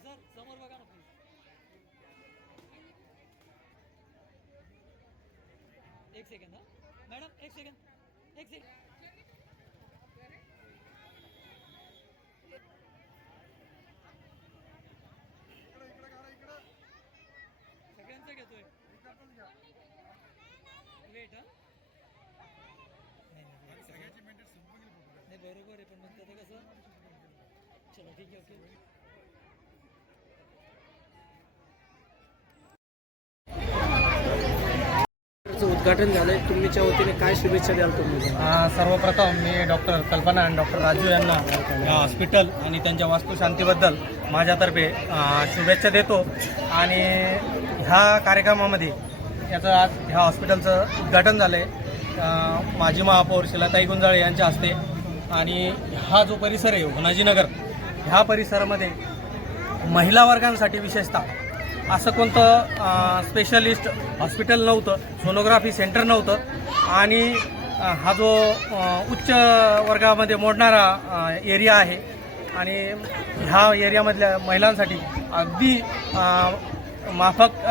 Sir समोर बघा ना प्लीज एक सेकंड हा. मॅडम एक सेकंड एक सेकंड सगळ्यांचं घेतोय. वेट हा. नाही, बरोबर आहे पण त्याचं कसं? चलो ठीक आहे ओके. उद्घाटन झालंय. तुमच्या वतीने काय शुभेच्छा द्याल तुम्ही? सर्वप्रथम मी डॉक्टर कल्पना आणि डॉक्टर राजू यांना या हॉस्पिटल आणि त्यांच्या वास्तुशांतीबद्दल माझ्यातर्फे शुभेच्छा देतो. आणि ह्या कार्यक्रमामध्ये याचं आज ह्या हॉस्पिटलचं उद्घाटन झालं आहे माजी महापौर शिलाताई गुंजाळे यांच्या हस्ते. आणि हा जो परिसर आहे होनाजीनगर ह्या परिसरामध्ये महिला वर्गांसाठी विशेषतः असं कोणतं स्पेशलिस्ट हॉस्पिटल नव्हतं. सोनोग्राफी सेंटर नव्हतं. आणि हा जो उच्च वर्गामध्ये मोडणारा एरिया आहे. आणि ह्या एरियामधल्या महिलांसाठी अगदी माफक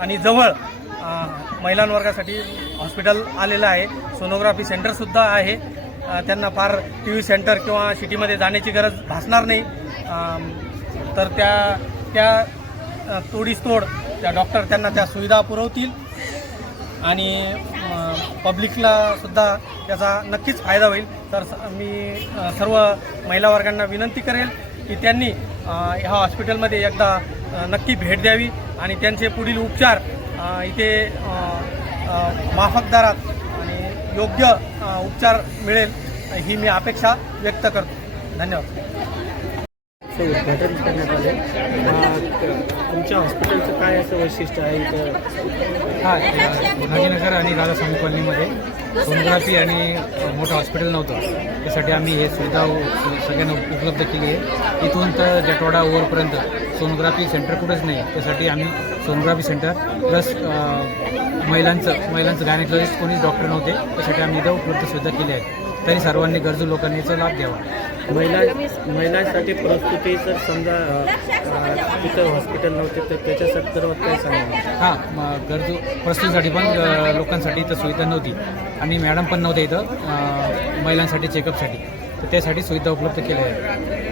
आणि जवळ महिलांवर्गासाठी हॉस्पिटल आलेलं आहे. सोनोग्राफी सेंटरसुद्धा आहे. त्यांना फार टी व्ही सेंटर किंवा सिटीमध्ये जाण्याची गरज भासणार नाही. तर त्या त्या तोडीस तोड त्या डॉक्टर त्यांना त्या सुविधा पुरवतील. आणि पब्लिकला सुद्धा त्याचा नक्कीच फायदा होईल. तर स- मी सर्व महिला वर्गांना विनंती करेल की त्यांनी ह्या हॉस्पिटलमध्ये एकदा नक्की भेट द्यावी. आणि त्यांचे पुढील उपचार इथे माफक दरात आणि योग्य उपचार मिळेल ही मी अपेक्षा व्यक्त करतो. धन्यवाद. असं उद्घाटन करण्यात आले तुमच्या हॉस्पिटलचं काय असं वैशिष्ट्य आहे इथं? हा गांधीनगर आणि राधास्वामी कॉलनीमध्ये सोनोग्राफी आणि मोठं हॉस्पिटल नव्हतं. त्यासाठी आम्ही हे सुविधा सगळ्यांना उपलब्ध केली आहे. इथून तर जटवाडा ओव्हरपर्यंत सोनोग्राफी सेंटर कुठंच नाही. त्यासाठी आम्ही सोनोग्राफी सेंटर प्लस महिलांचं महिलांचं गायनेकॉलॉजिस्ट कोणीच डॉक्टर नव्हते. त्यासाठी आम्ही इथं उपलब्ध सुविधा केली आहे तरी सर्वांनी गरजू लोकांनी याचा लाभ घ्यावा. महिला महिलांसाठी प्रस्तुती जर समजा तिथं हॉस्पिटल नव्हते तर त्याच्या संदर्भात काय सांगा. हां मग गरजू प्रस्तुतीसाठी पण अ, लोकांसाठी इथं सुविधा नव्हती. आणि मॅडम पण नव्हते इथं अ, महिलांसाठी चेकअपसाठी तर त्यासाठी सुविधा उपलब्ध केल्या आहे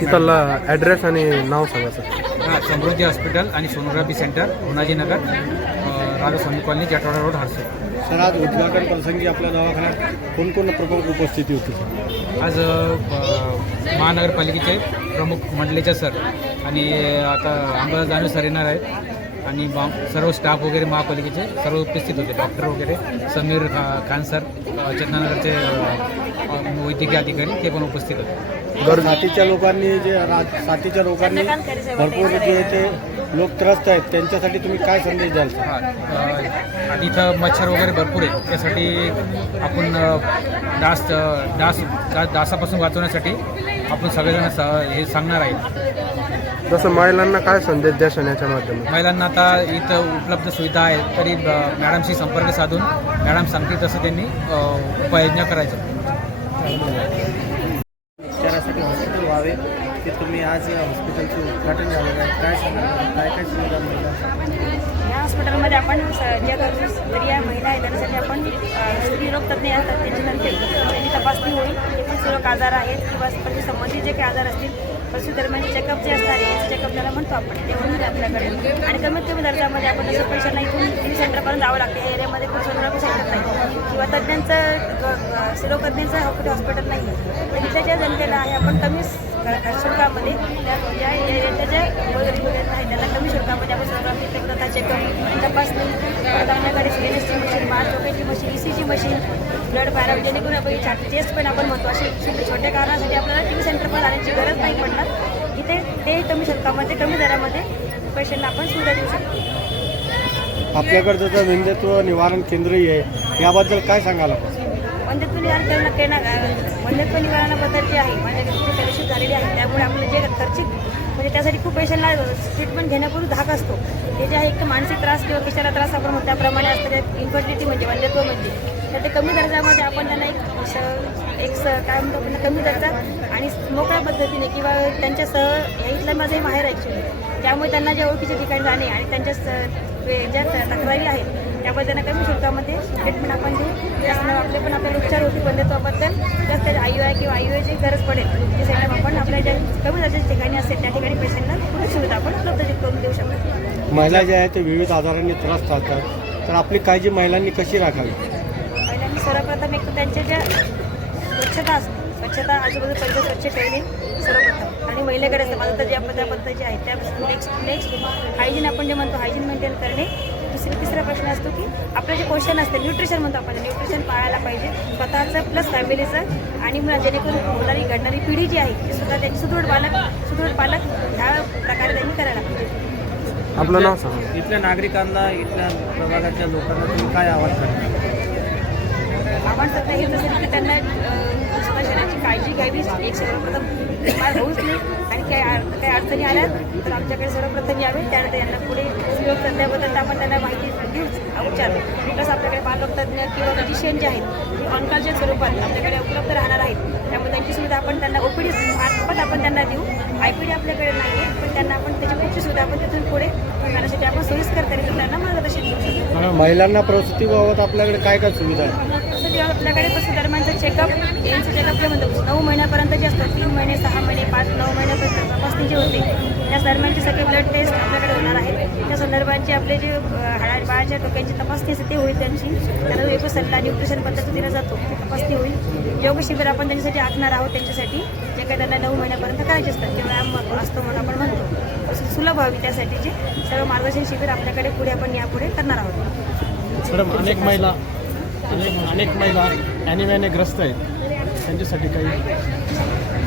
तिथला ॲड्रेस आणि नाव सांगा सर हां समृद्धी हॉस्पिटल आणि सोनोग्राफी सेंटर हुनाजीनगर अ, Radhaswami colony Jatwada road Harsul sir आज उद्घाटन प्रसंगी आपल्या दवाखान्यात कोणकोण प्रमुख उपस्थिती होती? आज अ, महानगरपालिकेचे प्रमुख मंडळीचे सर आणि आता अंबादास जाणू सर येणार आहेत आणि बा सर्व स्टाफ वगैरे महापालिकेचे सर्व उपस्थित होते डॉक्टर वगैरे समीर खान सर अ, चंदनगरचे अ, वैद्यकीय अधिकारी ते पण उपस्थित होते. साथीच्या लोकांनी जे रा- साथीच्या लोकांनी भरपूर जे ते लोक त्रस्त आहेत. त्यांच्यासाठी तुम्ही काय संदेश द्याल? हा, आणि इथं मच्छर वगैरे भरपूर आहे त्यासाठी आपण डास डास डा- डासापासून वाचवण्यासाठी आपण सगळेजण स- हे सांगणार आहे जसं महिलांना काय संदेश द्या शण्याच्या माध्यमातून? महिलांना आता इथं उपलब्ध सुविधा आहे तरी मॅडमशी संपर्क साधून मॅडम सांगतील तसं त्यांनी उपाययोजना करायच्या उपचारासाठी हॉस्पिटल व्हावे ते तुम्ही आज या हॉस्पिटलचं उद्घाटन झालेलं आहे. काय सांगा काय काय सुविधा मिळतात? या हॉस्पिटलमध्ये आपण ज्या गरजू स्त्रिया महिला आहेत त्यांच्यासाठी आपण स्त्री रोग तज्ज्ञ असतात त्यांच्यानंतर त्यांची तपासणी होईल. जे पण आजार आहेत. किंवा स्पर्धे संबंधित जे काही आजार असतील पशु दरम्यान चेकअप जे असतात हेल्थ चेकअप त्याला म्हणतो आपण ते होईल आपल्याकडे. आणि कमीत कमी दर्जामध्ये आपण जसं पैशांना इथून तीन सेंटरपर्यंत जावं लागते. या एरियामध्ये पण सोनोग्राफी सेंटर नाही. किंवा तज्ज्ञांचं सिरोतज्ञांचं हॉस्पिटल हॉस्पिटल नाही आहे तर इथल्या ज्या जनतेला आहे आपण कमीच शुल्कामध्ये. त्या ज्या एरियाच्या ज्या वगैरे वगैरे आहेत त्यांना कमी शुल्कामध्ये आपण सोनोग्राफी तीव्रता चेकअप तपासणी परत आपल्याकडे सिलेनसची मशीन डोक्याची मशीन ईसीची मशीन ब्लड पॅरा जेणेकरून आपण छाती टेस्ट पण आपण म्हणतो. असे छोटे छोट्या कारणासाठी आपल्याला टी सेंटर पण जाण्याची गरज नाही पडणार. इथे ते कमी शुल्कामध्ये कमी दरामध्ये पेशंटला आपण सुविधा देऊ शकतो. आपल्याकडचं जर वंध्यत्व निवारण केंद्रही आहे याबद्दल काय सांगाल आपण? वंध्यत्व निवारण करणं करणं वंध्यत्व निवारणाबद्दल जे आहे म्हणजे जे झालेली आहे. त्यामुळे आपलं जे खर्चिक म्हणजे त्यासाठी खूप पेशंटला ट्रीटमेंट घेण्यापूर्वी धाक असतो. ते जे आहे एक मानसिक त्रास किंवा कशाला त्रास आपण त्याप्रमाणे असतं इन्फर्टिलिटी म्हणजे वंध्यत्व म्हणजे तर ते कमी दर्जामध्ये आपण त्यांना एक स- एक स काय म्हणतो आपण कमी दर्जात आणि मोकळ्या पद्धतीने किंवा त्यांच्यासह या इथलं माझं हे माहेर ॲक्च्युली त्यामुळे त्यांना जे ओळखीच्या ठिकाणी जाणे आणि त्यांच्या स- वे- ज्या तक्रारी आहेत त्याबद्दल त्यांना कमी शुल्कामध्ये ट्रीटमेंट आपण देऊ. त्यामुळे आपले पण आपल्याला उपचार होतील बंधत्वाबद्दल जर त्याच्या आयु आहे किंवा आयु ची गरज पडेल ते सेटअप आपण आपल्या ज्या कमी दर्जाच्या ठिकाणी असेल त्या ठिकाणी पेशंटला पूर्ण सुविधा आपण उपलब्ध करून देऊ शकतो. महिला ज्या आहेत ते विविध आजारांनी त्रस्त असतात तर आपली काळजी महिलांनी कशी राखावी? पहिल्यांदा सर्वप्रथम एक तर त्यांच्या ज्या स्वच्छता असते स्वच्छता आजूबाजू परिसर स्वच्छ ठेवणे सर्वप्रथम. आणि महिलेकडे असतं. माझं तर ज्या त्या पद्धतीचे आहेत त्या नेक्स्ट नेक्स्ट हायजीन आपण जे म्हणतो हायजीन मेंटेन करणे दुसरा तिसरा प्रश्न असतो की आपलं जे पोषण असतं न्यूट्रिशन म्हणतो आपण न्यूट्रिशन पाळायला पाहिजे. स्वतःचं प्लस फॅमिलीचं आणि मुलं जेणेकरून होणारी घडणारी पिढी जी आहे ती सुद्धा त्यांची सुदृढ पालक सुदृढ पालक ह्या प्रकारे त्यांनी करायला पाहिजे. आपलं नाव सांगा. इथल्या नागरिकांना इथल्या प्रभागातल्या लोकांना तुम्ही काय आवाहन करता? आव्हान सध्या हेच असेल की त्यांना स्वतः शरीराची काळजी घ्यावी. एक सर्वप्रथम नाही. काही काही अडचणी आल्या तर आमच्याकडे सर्वप्रथम यावे. त्यानंतर यांना पुढे उपयोग करण्याबद्दल आपण त्यांना माहिती देऊच उपचार प्लस आपल्याकडे बालरोग किंवा फिजिशियन जे आहेत ऑनकॉलच्या स्वरूपात आपल्याकडे उपलब्ध राहणार आहेत. त्यामुळे त्यांची सुविधा आपण त्यांना ओपीडी मार्फत आपण त्यांना देऊ. आय पी डी आपल्याकडे नाही आहे पण त्यांना आपण त्याची पुढची सुविधा आपण तिथून पुढे करण्यासाठी आपण सोयीस्कर तरी त्यांना मार्गदर्शन देऊ शकतो. महिलांना प्रसूतीबाबत आपल्याकडे काय काय सुविधा आहे तसं आपल्याकडे पशु दरम्यानचं चेकअप यांचं चेकअप जे म्हणतो नऊ महिन्यापर्यंत जे असतं तीन महिने सहा महिने पाच नऊ महिन्यापर्यंत तपासणी जी होते त्या दरम्यानचे सगळे ब्लड टेस्ट आपल्याकडे होणार आहेत त्या संदर्भांचे आपले जे हाडा बाळाच्या डोक्यांची तपासणी असते ते होईल त्यांची. त्याला वेगळं सल्ला न्यूट्रिशन पद्धती दिला जातो तपासणी होईल. योग शिबिर आपण त्यांच्यासाठी आखणार आहोत त्यांच्यासाठी जे काही त्यांना नऊ महिन्यापर्यंत करायचे असतात ते व्यायाम असतो म्हणून आपण म्हणतो. असं सुलभ व्हावी त्यासाठीचे सर्व मार्गदर्शन शिबिर आपल्याकडे पुढे आपण यापुढे करणार आहोत. अनेक महिला अनेक अनेक महिला ॲनिमियाने ग्रस्त आहेत. त्यांच्यासाठी काही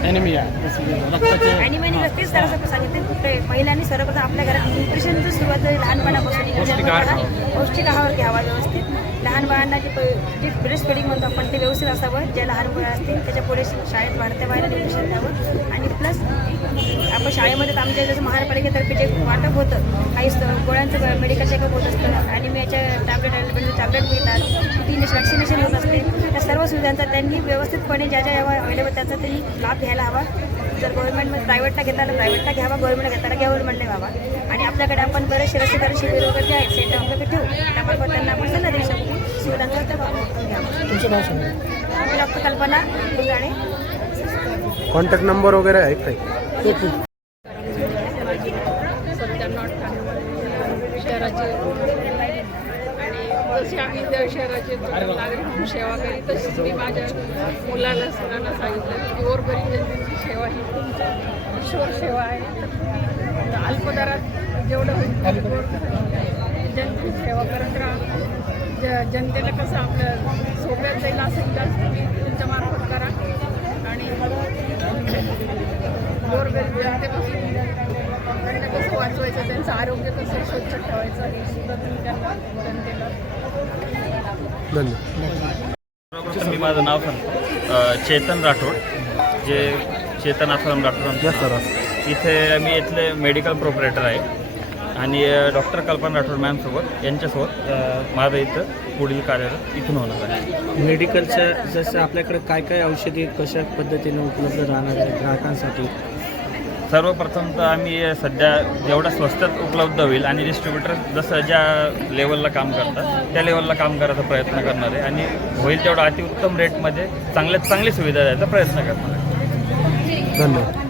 ॲनिमिया रक्ताचे सांगितले महिलांनी सर्वप्रथम आपल्या घरात न्यूट्रिशनची सुरुवात लहानपणापासून. पौष्टिक आहार घ्यावा व्यवस्थित. लहान बाळांना जे प- जे ब्रेस्ट फिडिंग म्हणतो आपण ते व्यवस्थित असावं. जे लहान मुलं असतील त्याच्या पुढे शाळेत वाढत्या बाहेर ॲडमिशन द्यावं आणि प्लस आपण शाळेमध्ये तर आमच्या जसं महानगरपालिकेतर्फे जे वाटप होतं काही गोळ्यांचं मेडिकल चेकअप होत असतं. आणि मी याच्या टॅबलेट अवेलेबल टॅबलेट मिळतात तीन वॅक्सिनेशन होत असते. त्या सर्व सुविधांचा त्यांनी व्यवस्थितपणे ज्या ज्या अवेलेबल त्याचा त्यांनी लाभ घ्यायला हवा. जर गव्हर्नमेंटमध्ये प्रायव्हेटला घेता तर प्रायव्हेटला घ्यावा गव्हर्नमेंटला घेताना गव्हर्नमेंटला घ्यावा. आणि आपल्याकडे आपण बरेचसे लसीकरण शिबिर वगैरे जे आहेत सेंटर आपल्याकडे ठेवू. त्यामार्फत त्यांना आपण सल्ला देऊ शकतो तुमचं नाव सांगा. मी डॉक्टर कल्पना कॉन्टॅक्ट नंबर वगैरे आहे काही? आणि जशी आम्ही त्या शहराचे नागरिक म्हणून सेवा केली तशीच मी माझ्या मुलाला सगळ्यांना सांगितलं की गोरगरीब जनतेची सेवा ही ईश्वर सेवा आहे. तर तुम्ही अल्पदरात जेवढं होईल गोरगरीब जनतेची सेवा करत राहा. ज जनतेला कसं आपलं सोप्यात जाईल असं जास्त तुम्ही तुमच्या मार्फत करा. आणि गोरगरीब जनतेपासून त्यांना कसं वाचवायचं त्यांचं आरोग्य कसं स्वच्छ ठेवायचं हे सुद्धा तुम्ही त्यांना जनतेला मी माझं नाव सांगतो. चेतन राठोड जे चेतन आसाराम राठोड आमचं इथे मी इथले मेडिकल प्रोपरेटर आहे. आणि डॉक्टर कल्पना राठोड मॅमसोबत यांच्यासोबत माझं इथं पुढील कार्यरत इथून होणार आहे. मेडिकलच्या जसं आपल्याकडे काय काय औषधी कशा पद्धतीने उपलब्ध राहणार आहेत ग्राहकांसाठी? सर्वप्रथम तर आम्ही सध्या जेवढा स्वस्तात उपलब्ध होईल आणि डिस्ट्रीब्युटर जसं ज्या लेवलला काम करतात त्या लेवलला काम करायचा प्रयत्न करणार आहे. आणि होईल तेवढा अतिउत्तम रेटमध्ये चांगल्यात चांगली सुविधा द्यायचा प्रयत्न करणार आहे. धन्यवाद.